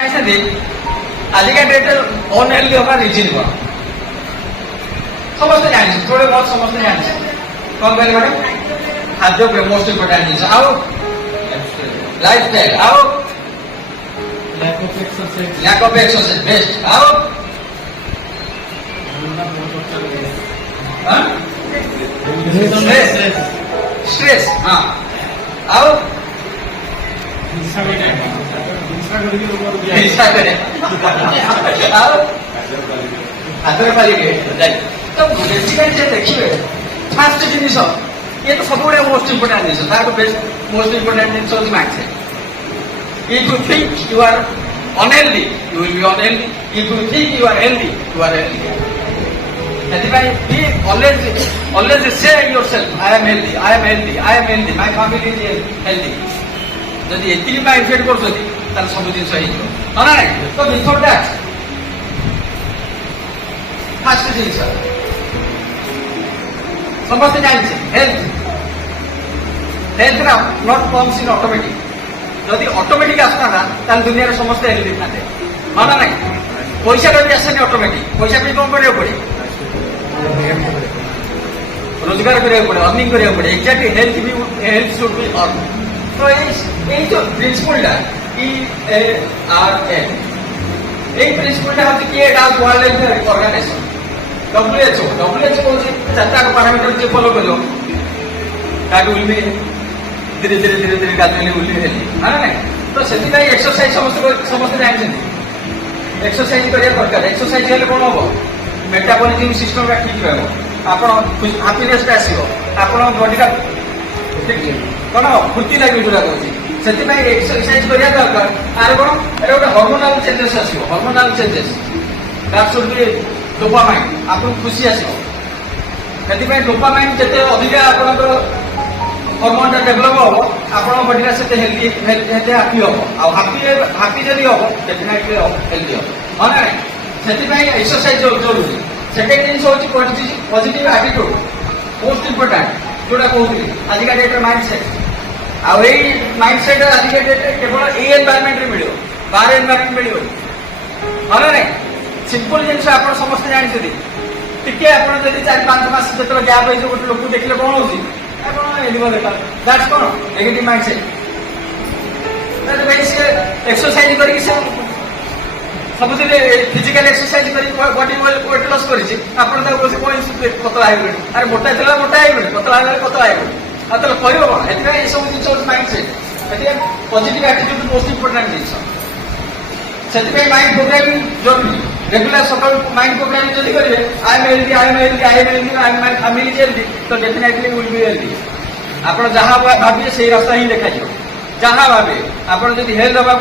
आजिका date unhealthy हवा resin कौन समस्त जानी थोड़े बहुत समस्त जानी कौन कहले मैडम खाद्य मोस्ट इम्पोर्टेंट जिन आओ लाइफस्टाइल आओ लैक ऑफ एक्सरसाइज बेस्ट आओ स्ट्रेस हाँ आओ तो बेसिकली देखिए फास्ट जिन ये तो सब मोस्ट इम्पोर्टेंट जिन बेस्ट मोस्ट इम्पोर्टेंट जिन हूँ maths if you think you are unhealthy you will be unhealthy if you think you are healthy you are healthy always say yourself I am healthy I am healthy I am healthy my family is healthy जदि एतिकी mind set करछथि तार सब दिन सही हो ना नहीं तो before that fast दिन सर समस्त जानि हेल्थ ना नॉट कम्स इन ऑटोमेटिक जदि ऑटोमेटिक आसता ना तार दुनिया रे समस्त हेल्दी थाते माना नहीं पैसा रे आसने ऑटोमेटिक पैसा भी कम करियो पड़े रोजगार करियो पड़े अर्निंग करियो पड़े exactly health should be earn तो ये जो प्रिंसिपलटा EARN এই প্রিন্সিপলটা হচ্ছে কি এটা ওয়ার্ল্ড হেলথ অর্গানাইজেশন WHO হচ্ছে চারটা প্যারামিটার যে ফলো করলো দ্যাট উইল বি ধীরে ধীরে গ্রাজুয়ালি উইল বি হেলথি না না তো সেদিনাই এক্সরসাইজ সমস্ত জানেন এক্সরসাইজ করিয়া দরকার এক্সরসাইজ হলে কোন হবো মেটাবলিজম সিস্টেমটা ঠিক ରହିବ ଆପଣ ହାପିନେସଟା ଆସିବ ଆପଣ ବଡିଟା कौन फुर्ती लगे जोड़ा कौन से एक्सरसाइज करिया दरकार आर कौन एटा गोटे हार्मोनाल चेंजेस आसीबो hormonal changes that should be dopamine आपन खुशी आसीबो सेति डोपामाइन जते अधिका आपनकर हार्मोनटा डेवलप हो आपन बॉडी सेते हेल्दी हेते हैप्पी हो आ हैप्पी जदी हो डेफिनेटली हेल्दी हो माने सेति एक्सरसाइज जरूरी सेकेंड थिंग होची पॉजिटिव एटीट्यूड मोस्ट इंपोर्टेंट जोड़ा कहूँ आजिका डेट्रे माइंड सेट आई माइंड सेट आजिका डेट्रे केवल ए एनवायरमेंट मिल बाहर एनवायरमेंट मिल हाँ ना सिंपल जिन आप समस्त जानते टिके आप 4-5 मास जो गैप हो गोटे लोक देखने कौन हो दैट्स कौन नेगेटिव माइंड सेट एक्सरसाइज करके सब फिजिकल एक्सरसाइज कर बॉडी वेट लॉस कर पतला अरे मोटा थी मोटा पतला पतला आते कर सब जिन mind set positive attitude most important जिन से माइंड प्रोग्रामिंग जरूरी रेगुलर सकाल माइंड प्रोग्रामिंग जल्दी करेंगे I am healthy I am healthy I am healthy I am my family healthy तो डेफिनेटली विल बी हेल्दी आप जहाँ भाविए से रास्ता ही देखा जहाँ भावे आप हेल्थ हवा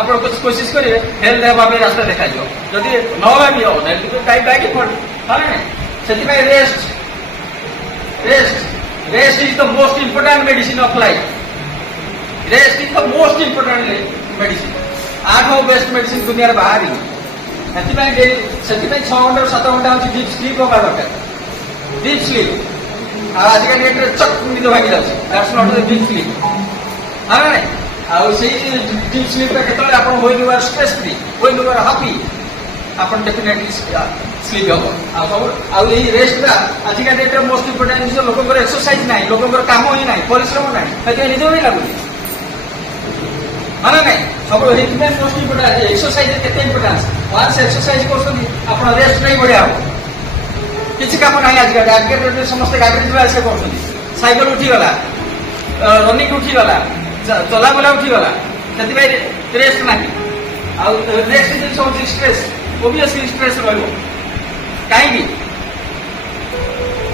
आप कुछ कोशिश करेंगे हेल्थ हवा रास्ता देखा जदि न भावी हो rest is the most important medicine of life rest is the most important medicine आठ बेस्ट मेडिसिन दुनिया बाहर से 6 घंटा 7 घंटा हूँ डीप स्लीप होगा दरकार डीप स्लीप आजिका डेट्रे चक निद भांगी that's not the deep sleep हाँ ना डीप स्लीप केतले आप when you are stress free when you are happy आप डेफिनेटली स्लीप हम रेस्ट आजिका डेट्रे मोस्ट इंपोर्टेंट जिन लोक एक्सरसाइज ना लोक काम ही ना परिश्रम ना निद भी लगुनि हाँ ना सब मोस्ट इंपोर्टेंट एक्सरसाइज के इंपोर्टेंस वन्स एक्सरसाइज कर रेस्ट नहीं बढ़िया हम किसी काम ना आजिका आजिका समस्त गाड़ी जी आसा कर सैकल उठीगला रनिंग उठीगला चलाबुला उठीगला से रेस्ट ना नेक्स्ट जिन हूँ स्ट्रेस ओबियसली स्ट्रेस रही कहीं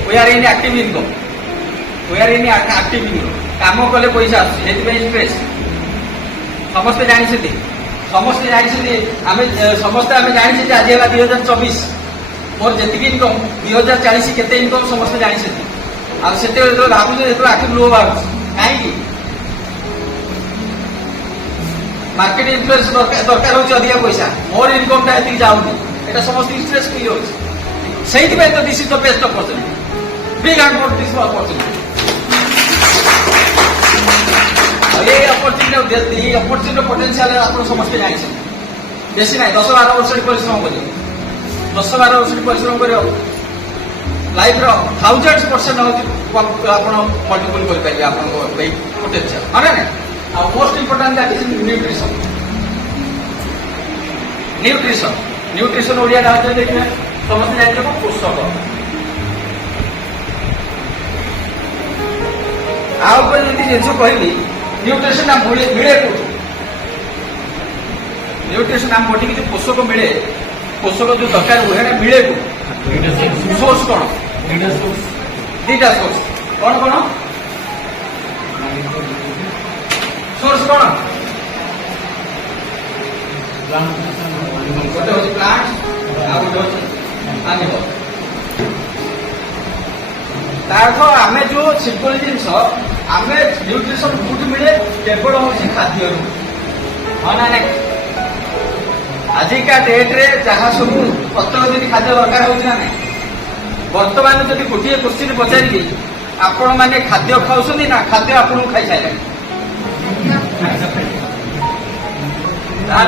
we are inactive income we are inactive income काम कले पैसा आसुच्छे स्ट्रेस समस्ते जानते समस्ते जानते आम समस्ते आम जानी आज है 2024 मोर जी इनकम 2040 के इनकम समस्ते जानते आते भावुँ जो आखिर लुह बाहर कहीं मार्केट इन्फ्लुएंस दरकार होची अधिक पैसा मोर इनकम टा एति जाउनी एटा समस्त स्ट्रेस फील होची सेहि तो this is the best opportunity big and for this opportunity ये अपॉर्चुनिटी पोटेंशियल आप समस्त जानते बेसी ना 10-12 वर्ष परिश्रम कर 10-12 वर्ष परिश्रम कर लाइफ रो 1000% आप मल्टीपल कर आप पोटेंशियल हाँ ना most important that is nutrition nutrition nutrition Odia भाषा देखिए समस्त जानते हैं पोषक जिन कहली न्यूट्रिशन आम मिले कौन न्यूट्रिशन आम बॉडी की पोषक मिले पोषक जो दरकार हुए मिले सोर्स कौन दीटा सोर्स कौन कौन सोर्स कौन गोटे हूँ प्लांट आ गोटे हूँ एनिमल तार्थ आम जो सिंपल जिनस आम न्यूट्रिशन फुड मिले केवल हूँ खाद्य हाँ ना नहीं आजिका डेट्रे जहाँ सब प्रत्येक दिन खाद्य दरकार होना बर्तमान जब गोटे क्वेश्चन पचारि आपण मैंने खाद्य खाऊँ ना खाद्य आपको खाई सारे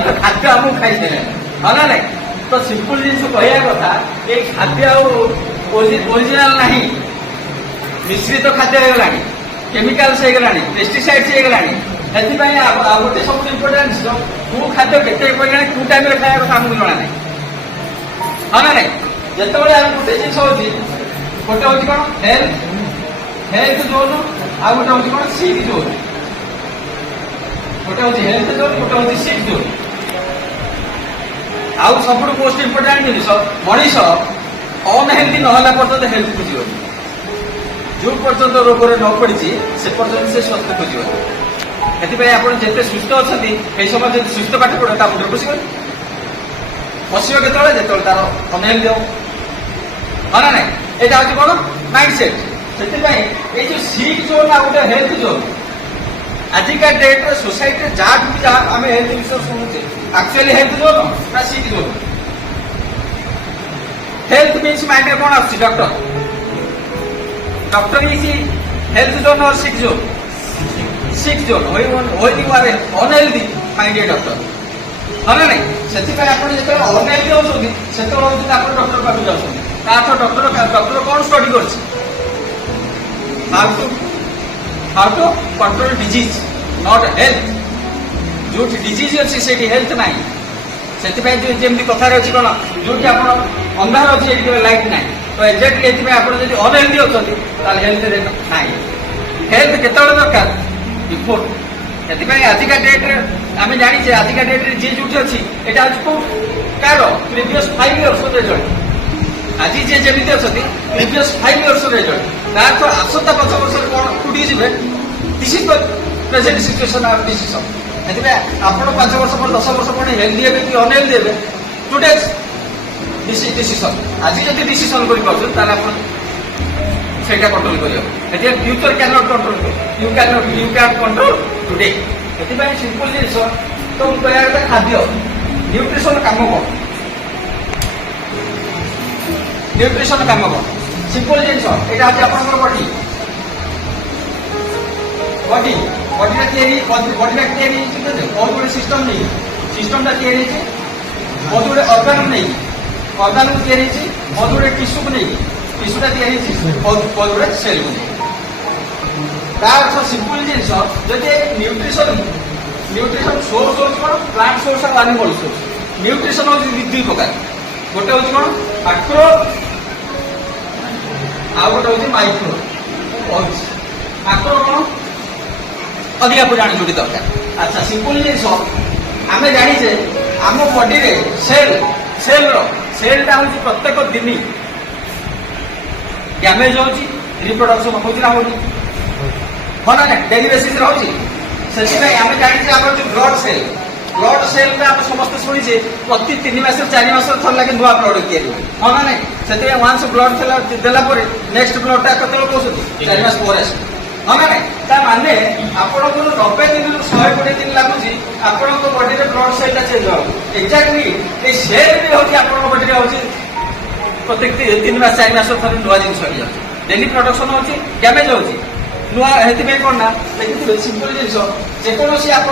तो खाद्य आमको खाई सारे हाँ ना नहीं तो सिंपल जिन कहया कथा ये खाद्य ओरिजिनाल नहीं मिश्रित खाद्य हो गला केमिकाल्स हो गला पेस्टिसाइड्स हो गला गोटे सब इम्पोर्टाट कौ खाद्य केते परिमाण कौ टाइम खाया कथा आमको जना ना हाँ ना नहीं जिते आम गोटे जिन गोटे हूँ कौन हेल्थ हेल्थ जोन आ गोटे हूँ कौन सिक जोन गोटे हूँ हेल्थ जोन गोटे हूँ सिक जोन आउ सब मोस्ट इम्पोर्टाट जिन मनीष अनहेल्थी नहला पर्यटन हेल्थ खोज जो पर्यटन रोग न पड़ी से पर्यटन से स्वस्थ खोज एपते सुस्थ अच्छा समय जब सुस्थ पाठ पढ़े मुझे बस बसो के तार अनहेल्थी हो हाँ ना नहीं यहाँ हूँ कौन माइंड सेट से जो सिक जोन आ गए हेल्थ जोन आजिका डेट्रे सोसाइटी जहाँ भी जहाँ आम हेल्थ विषय शुणुचे एक्चुअली हेल्थ जोन ना sick zone health means mind में कौन आस doctor doctor is health zone और sick zone when you are unhealthy mind doctor हाँ ना नहीं से जो अनहेल्थी होती से डॉक्टर पाक जाऊँ डॉक्टर कौन स्टडी कर how to control disease not health जो डिजीज अच्छी से हेल्थ ना से जमी कथार अच्छी कौन जो आप अंधार अच्छे लाइट ना तो एक्जाक्टली आप अनहेल्थी अच्छा हेल्थ ना हेल्थ केत दरकार बिफोर से आजिका डेट्रे आम जाचे आजिका डेट्रे जी जो अच्छी यहाँ हूँ कार प्रिवियस 5 years रेजल्ट आज जी जमी अच्छा प्रिवियस 5 years रेजल्ट तार तो आसंता 5 वर्ष कौन फुटी जी this is present situation of decision से आप 5 वर्ष पर 10 वर्ष पर हेल्थी हे कि अनहेल्थी हे टुडे डिसीजन आज जब डिसीजन कर कंट्रोल कर future can not control you can control today से सिंपल जिन तो कहते खाद्य न्यूट्रिशन काम कौन न्यूट्रिशन काम कौन सिंपल जिन यहाँ हूँ आप बॉडी बॉडी बॉडीटा बहुत गुड़े सिस्टम नहीं सिस्टमटा या बहुत गुड़े अर्गान नहीं अर्गान को या बहुत गुड़े टिश्यू को नहीं टिश्यूटा या बहुत गुड़े सेल को नहीं तार सिंपल जिन जदि न्यूट्रिशन सोर्स हूँ कौन प्लांट सोर्स और एनिमल सोर्स न्यूट्रिशन हूँ 2 प्रकार गोटे हूँ कौन मैक्रो आ गोटे हूँ माइक्रो मैक्रो कौन अधिक आप जाने जोड़ी दरकार अच्छा सिंपल जिन आम जाचे आम बॉडी रे सेलटा हूँ प्रत्येक दिन डैमेज हो रिप्रोडक्शन होना हाँ ना डेली बेसिस से आम जाचे आम जो ब्लड सेल आप समस्त शुणीचे प्रति 3 मास 4 मास थर लगे नुआ ब्लड या हाँ ना नहीं से वन्स ब्लड देलापर नेक्स्ट ब्लडटा केत कौन 4 मास पर आस हाँ ना नहीं माने आपको 90 दिन 120 दिन लगुच आपण बॉडी में ब्लड सेलटा चेंज हो एक्जाक्टली ये सेल भी हूँ आप बॉडी हूँ प्रत्येक 3 मास 4 मास थर नुआ जिन डेली प्रोडक्शन हो डैमेज हो नुआ कौन ना देखिए सिंपल जिन जेकोसी आप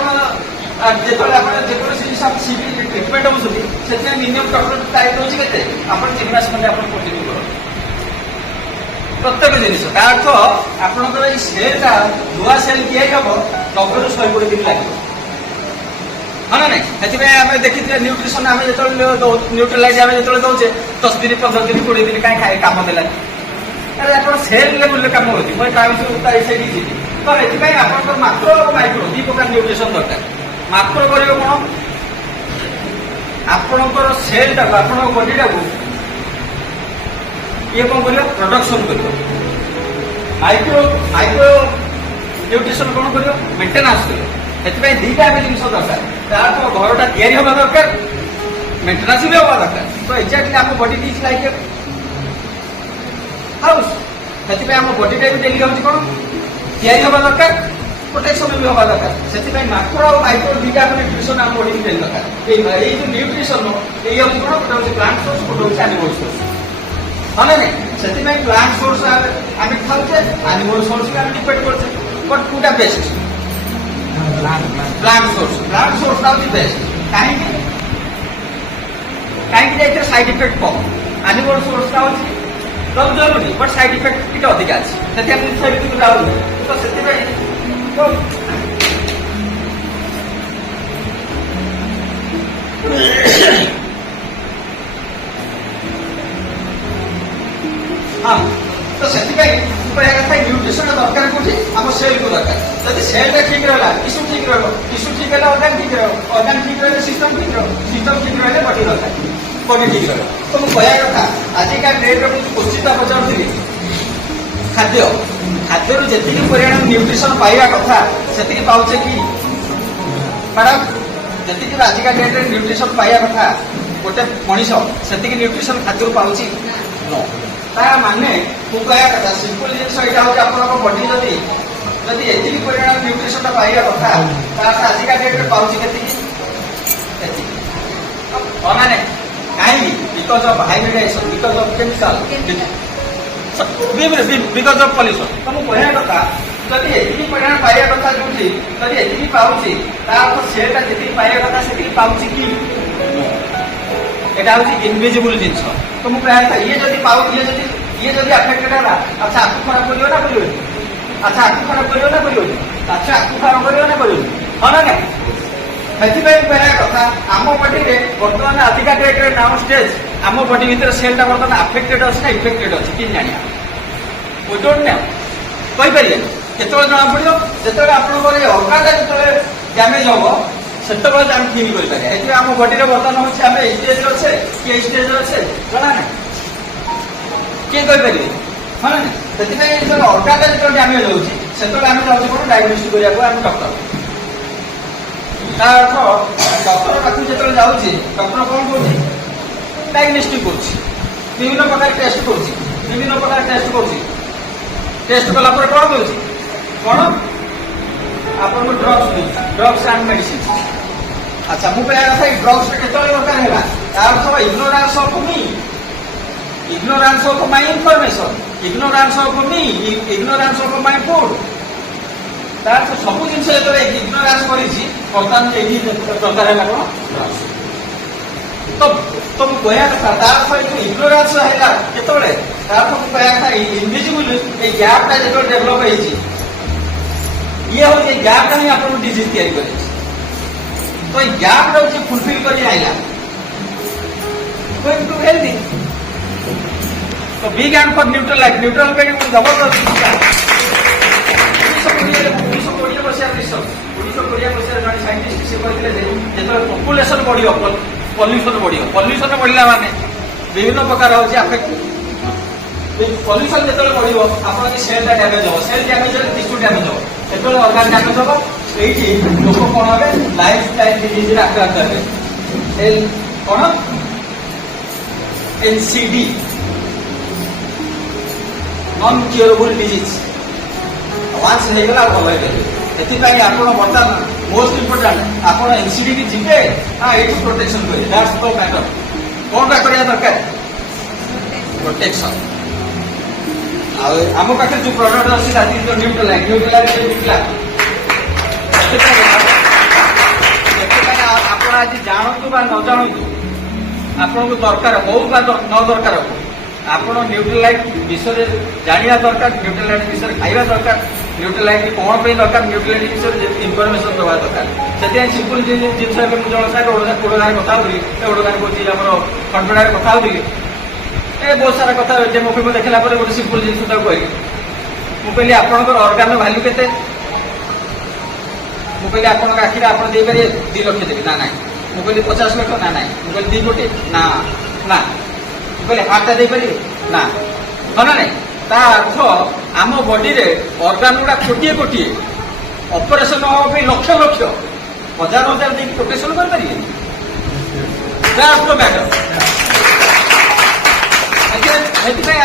ଯେତେବେଳେ ଆପଣ ଯେକୌଣସି ଜିନିଷ ସିବି ଟ୍ରିଟମେଣ୍ଟ ହେଉଛନ୍ତି ସେଥିପାଇଁ ମିନିମମ୍ ଡକ୍ଟର ଟାଇମ୍ ରହୁଛି କେତେ ଆପଣ 3 ମାସ ଖଣ୍ଡେ ଆପଣ କଣ୍ଟିନ୍ୟୁ କରନ୍ତୁ ପ୍ରତ୍ୟେକ ଜିନିଷ। ତା ଅର୍ଥ ଆପଣଙ୍କର ଏଇ ସେଲ୍ଟା ନୂଆ ସେଲ୍ ତିଆରି ହବ 90 ରୁ 120 ଦିନ ଲାଗିବ। ହଁ ନା ନାଇଁ? ସେଥିପାଇଁ ଆମେ ଦେଖିଥିଲେ ନ୍ୟୁଟ୍ରିସନ୍ ଆମେ ଯେତେବେଳେ ନ୍ୟୁଟ୍ରିଲାଇଜ୍ ଆମେ ଯେତେବେଳେ ଦେଉଛେ 10 ଦିନ 15 ଦିନ 20 ଦିନ କାହିଁ କାମ ଦେଲାନି? ଆରେ ଆପଣ ସେଲ୍ ଲେବୁଲ୍ରେ କାମ ହେଉଛି। ମୁଁ ସେଇଠି ଯିବି ତ ଏଥିପାଇଁ ଆପଣଙ୍କର ମାକ୍ରୋ ଏବଂ ମାଇକ୍ରୋ 2 ପ୍ରକାର ନ୍ୟୁଟ୍ରିସନ୍ ଦରକାର। ମାକ୍ରୋ କରିବ କ'ଣ? ଆପଣଙ୍କର ସେଲ୍ଟାକୁ ଆପଣଙ୍କ ବଡିଟାକୁ ଇଏ କ'ଣ କରିବ? ପ୍ରଡକ୍ସନ୍ କରିବ। ମାଇକ୍ରୋ ନ୍ୟୁଟ୍ରିସନ୍ କ'ଣ କରିବ? ମେଣ୍ଟେନାନ୍ସ କରିବ। ସେଥିପାଇଁ ଦୁଇଟା ଆମେ ଜିନିଷ ଦରକାର। ତାର ଘରଟା ତିଆରି ହେବା ଦରକାର, ମେଣ୍ଟେନାନ୍ସ ବି ହେବା ଦରକାର। ତ ଏକ୍ଜାକ୍ଟଲି ଆମ body is like a house. ସେଥିପାଇଁ ଆମ ବଡିଟା ବି ଡେଲି ହେଉଛି କ'ଣ? ତିଆରି ହେବା ଦରକାର, ପ୍ରୋଟେକ୍ସନ୍ ବି ହେବା ଦରକାର। ସେଥିପାଇଁ ମାକ୍ରୋ ଆଉ ମାଇକ୍ରୋ ଦୁଇଟା ନ୍ୟୁଟ୍ରିସନ୍ ଆମ ବଡିକି ଡେଲି ଦରକାର। ଏଇ ଯୋଉ ନ୍ୟୁଟ୍ରିସନ୍ ଏଇ ହେଉଛି କ'ଣ? ଗୋଟେ ହେଉଛି ପ୍ଲାଣ୍ଟ ସୋର୍ସ, ଗୋଟେ ହେଉଛି ଆନିମଲ୍ ସୋର୍ସ। ହଁ ନା ନାଇଁ? ସେଥିପାଇଁ ପ୍ଲାଣ୍ଟ ସୋର୍ସ ଆମେ ଖାଉଛେ, ଆନିମଲ୍ ସୋର୍ସ ବି ଆମେ ଡିପେଣ୍ଡ କରୁଛେ। ବଟ୍ କୋଉଟା ବେଷ୍ଟ? ପ୍ଲାଣ୍ଟ ସୋର୍ସଟା ହେଉଛି ବେଷ୍ଟ। କାହିଁକି? ଏଥିରେ ସାଇଡ୍ ଇଫେକ୍ଟ କମ୍। ଆନିମଲ୍ ସୋର୍ସଟା ହେଉଛି ଜରୁରୀ ବଟ୍ ସାଇଡ୍ ଇଫେକ୍ଟ ଟିକେ ଅଧିକା ଅଛି। ସେଥିପାଇଁ ମୁଁ ସେ ଭିତରକୁ ଯାଉନି। ତ ସେଥିପାଇଁ ହଁ ତ ସେଥିପାଇଁ କହିବା କଥା ନ୍ୟୁଟ୍ରିସନ୍ ଦରକାର କୋଉଠି? ଆମ ସେଲ୍କୁ ଦରକାର। ଯଦି ସେଲ୍ଟା ଠିକ୍ ରହିଲା ଟିସୁ ଠିକ୍ ରହିବ, ଟିସୁ ଠିକ୍ ହେଲେ ଅର୍ଗାନ୍ ଠିକ୍ ରହିବ, ଅର୍ଗାନ୍ ଠିକ୍ ରହିଲେ ସିଷ୍ଟମ୍ ଠିକ୍ ରହିବ, ସିଷ୍ଟମ୍ ଠିକ୍ ରହିଲେ ବଡି ଦରକାର, ବଡି ଠିକ୍ ରହିବ। ତ ମୁଁ କହିବା କଥା ଆଜିକା ଡେଟ୍ରେ ମୁଁ କୋଶ୍ଚିନ୍ଟା ପଚାରୁଥିଲି ଖାଦ୍ୟରୁ ଯେତିକି ପରିମାଣ ନ୍ୟୁଟ୍ରିସନ୍ ପାଇବା କଥା ସେତିକି ପାଉଛେ କି ମ୍ୟାଡ଼ାମ୍? ଯେତିକି ଆଜିକା ଡେଟ୍ରେ ନ୍ୟୁଟ୍ରିସନ୍ ପାଇବା କଥା ଗୋଟେ ମଣିଷ ସେତିକି ନ୍ୟୁଟ୍ରିସନ୍ ଖାଦ୍ୟରୁ ପାଉଛି ନ। ତା ମାନେ ମୁଁ କହିବା କଥା ସିମ୍ପଲ୍ ଜିନିଷ ଏଇଟା ହେଉଛି ଆପଣଙ୍କ ବଡି ଯଦି ଏତିକି ପରିମାଣ ନ୍ୟୁଟ୍ରିସନ୍ଟା ପାଇବା କଥା ତାହେଲେ ଆଜିକା ଡେଟ୍ରେ ପାଉଛି କେତିକି? ଏତିକି। ମାନେ କାହିଁକି? Because of hybridisation, because of chemical, because of pollution. ତ ମୁଁ କହିବା କଥା ଯଦି ଏତିକି ପରିମାଣ ପାଇବା କଥା ଯୋଉଠି ଯଦି ଏତିକି ପାଉଛି ତା ଅର୍ଥ ସେଟା ଯେତିକି ପାଇବା କଥା ସେତିକି ପାଉଛି କି? এটা হচ্ছে ইনভিজিবল জিনিস। তো ମୁଁ କହିବା କଥା ଇଏ ଯଦି ଆଫେକ୍ଟେଡ୍ ହେଲା ଆଚ୍ଛା ଆକୁ ଖରାପ କରିବ ନା କରିବନି? ଆଚ୍ଛା ଆକୁ ଖରାପ କରିବ ନା କରିବନି? ଆଚ୍ଛା ଆକୁ ଖରାପ କରିବ ନା କରିବନି? ହଁ ନା ନାଇଁ? ସେଥିପାଇଁ କହିବା କଥା ଆମ ବଡିରେ ବର୍ତ୍ତମାନ ଆଜିକା ଡେଟ୍ରେ ନାଉ ଷ୍ଟେଜ୍ ଆମ ବଡି ଭିତରେ ସେଲ୍ଟା ବର୍ତ୍ତମାନ ଆଫେକ୍ଟେଡ୍ ଅଛି ନା ଇଫେକ୍ଟେଡ୍ ଅଛି କି ଜାଣିବା? We don't know. କହିପାରିବେନି। କେତେବେଳେ ଜଣା ପଡିବ? ଯେତେବେଳେ ଆପଣଙ୍କର ଏ ଅର୍ଗାନଟା ଯେତେବେଳେ ଡ୍ୟାମେଜ୍ ହବ ସେତେବେଳେ ଆମେ ଫିଲ୍ କରିପାରିବା। ଏଥିପାଇଁ ଆମ ବଡିରେ ବର୍ତ୍ତମାନ ହେଉଛି ଆମେ ଏଇ ଷ୍ଟେଜ୍ରେ ଅଛେ କି ଏଇ ଷ୍ଟେଜ୍ରେ ଅଛେ ଜଣା ନାହିଁ, କିଏ କହିପାରିବେ? ହଁ ନା? ସେଥିପାଇଁ ଯେତେବେଳେ ଅର୍ଗାନଟା ଯେତେବେଳେ ଡ୍ୟାମେଜ୍ ହେଉଛି ସେତେବେଳେ ଆମେ ଯାଉଛୁ କ'ଣ? ଡାଇଗ୍ନୋଷ୍ଟିକ୍ କରିବାକୁ ଆମେ ଡକ୍ଟର। ତା ଅର୍ଥ ଡକ୍ଟର ପାଖକୁ ଯେତେବେଳେ ଯାଉଛି ଡକ୍ଟର କ'ଣ କରୁଛି? ଡାଇଗ୍ନୋଷ୍ଟିକ୍ କରୁଛି, ବିଭିନ୍ନ ପ୍ରକାର ଟେଷ୍ଟ କରୁଛି। ଟେଷ୍ଟ କଲା ପରେ କ'ଣ କରୁଛି? କ'ଣ? ଆପଣଙ୍କୁ ଡ୍ରଗ୍ସ ଆଣ୍ଡ ମେଡିସିନ୍। ଆଚ୍ଛା ମୁଁ କହିବା କଥା ଏଇ ଡ୍ରଗ୍ସଟା କେତେବେଳେ ଦରକାର ହେଲା? ତା ଅର୍ଥ ଇଗ୍ନୋରାନ୍ସ ଅଫ୍ ମି, ignorance of my information, ignorance of ମି, ଇଗ୍ନୋରାନ୍ସ ଅଫ୍ ମାଇ ଫୁଡ୍। ତା ଅର୍ଥ ସବୁ ଜିନିଷ ଯେତେବେଳେ ଇଗ୍ନୋରାନ୍ସ କରିଛି ବର୍ତ୍ତମାନ ଏଇଠି ଦରକାର ହେଲା କ'ଣ? ଡ୍ରଗ୍ସ। ତ ମୁଁ କହିବା କଥା ତା ଅର୍ଥ ଏଇ ଇଗ୍ନୋରାନ୍ସ ହେଲା କେତେବେଳେ? ତା ଅର୍ଥ ମୁଁ କହିବା କଥା ଇନଭିଜିବୁଲ ଏଇ ଗ୍ୟାପ୍ଟା ଯେତେବେଳେ ଡେଭଲପ୍ ହେଇଛି ଇଏ ହେଉଛି ଏଇ ଗ୍ୟାପ୍ଟା ହିଁ ଆପଣଙ୍କୁ ଡିଜିଜ୍ ତିଆରି କରିଛି। ତ ଏଇ ଗ୍ୟାପ୍ଟା ହେଉଛି ଫୁଲଫିଲ୍ କରି ଆଇଲା going to healthy. So big hand for neutral life. Neutral ପାଇଁ ମୁଁ ଜବରଦସ୍ତ 1920 ମସିହା ଜଣେ ସାଇଣ୍ଟିଷ୍ଟ ସେ କହିଥିଲେ ଯେ ଯେତେବେଳେ ପପୁଲେସନ୍ ବଢିବ ପଲ୍ୟୁସନ୍ ବଢିଲା ମାନେ ବିଭିନ୍ନ ପ୍ରକାର ହେଉଛି ଆଫେକ୍ଟ। ପଲ୍ୟୁସନ୍ ଯେତେବେଳେ ବଢିବ ଆପଣ ଯଦି ସେଲ୍ଟା ଡ୍ୟାମେଜ୍ ହେବ, ସେଲ୍ ଡ୍ୟାମେଜ୍ ହେଲେ ଟିସ୍ୟୁ ଡ୍ୟାମେଜ୍ ହେବ, ସେତେବେଳେ ଅର୍ଗାନ୍ ଡ୍ୟାମେଜ୍ ହେବ। এইটি লোক କ'ଣ হবে? ଲାଇଫ୍ ଷ୍ଟାଇଲ୍ ଡିଜିଜ୍ରେ ଆକ୍ରାନ୍ତ ହେବେ। କ'ଣ? NCD, non curable disease. Once ହେଇଗଲା ଆଉ ଭଲ ହେଇପାରିବେ। ଏଥିପାଇଁ ଆପଣ ବର୍ତ୍ତମାନ ମୋଷ୍ଟ ଇମ୍ପୋର୍ଟାଣ୍ଟ ଆପଣ NCD କି ଯିବେ ନା ଏଇଠୁ ପ୍ରୋଟେକ୍ସନ୍ କରିବେ। That's the matter. କ'ଣଟା କରିବା ଦରକାର? ପ୍ରୋଟେକ୍ସନ୍। ଆଉ ଆମ ପାଖରେ ଯୋଉ ପ୍ରଡକ୍ଟ ଅଛି ନ୍ୟୁଟ୍ରାଲାଇଟ୍ ବିକିଲା आज जानतु बा न जानतु आपन को दरकार हो बा न दरकार हो आपण न्यूट्रलाइट विषय जानिया दरकार न्यूट्रलाइट विषय खाइबा दरकार न्यूट्रलाइट कौन पे दरकार न्यूट्रलाइट विषय इनफॉरमेशन देवा दरकार से सिंपल जिन जन साइड ओडगार कथा होली ओडगार को खंडपड़ार कथा होली ए बहुत सारा कथा जे मो फिल्म देखला पर गोटे सिंपल जिन कहली मुझे आपंकर अर्गान भैल्यू के मुझे आप आखिर आप देपारे 2 लक्ष देवी ना ना मुझे 50 लाख ना ना मुझे 2 कोटी ना ना मुझे हार्टा देपारे ना हाँ ना ता अर्थ आम बॉडी रे अर्गान गुड़ा कोटी कोटी ऑपरेशन हम लक्ष लक्ष हजार हजार देखिए प्रोटेक्शन कर पारिए मैटर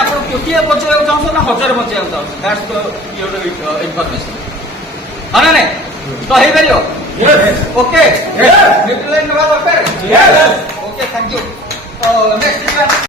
आप कोटी बचाई चाहूँ ना हजार बचाई चाहूँ दैट्स द इनफॉरमेशन हाँ ना तो हो पार ओके न्यूट्रलाइट नवा दरकार ओके थैंक यू नेक्स्ट